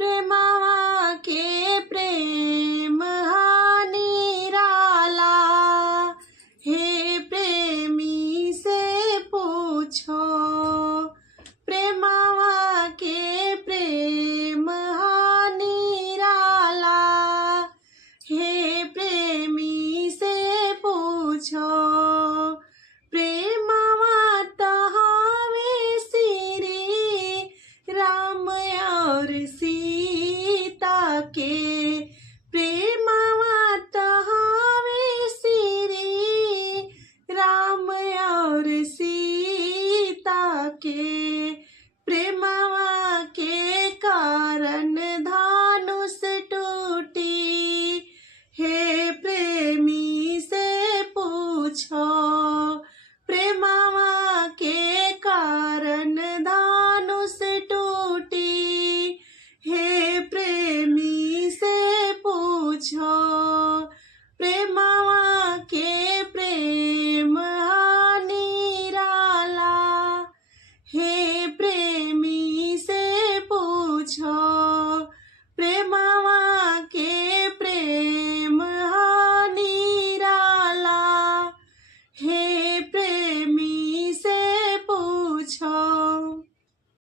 प्रेमावा के प्रेम हा निराला। हे प्रेमी से पूछो, प्रेमावा के प्रेम हा निराला। हे प्रेमी से पूछो, प्रेमावा तहावे श्री राम और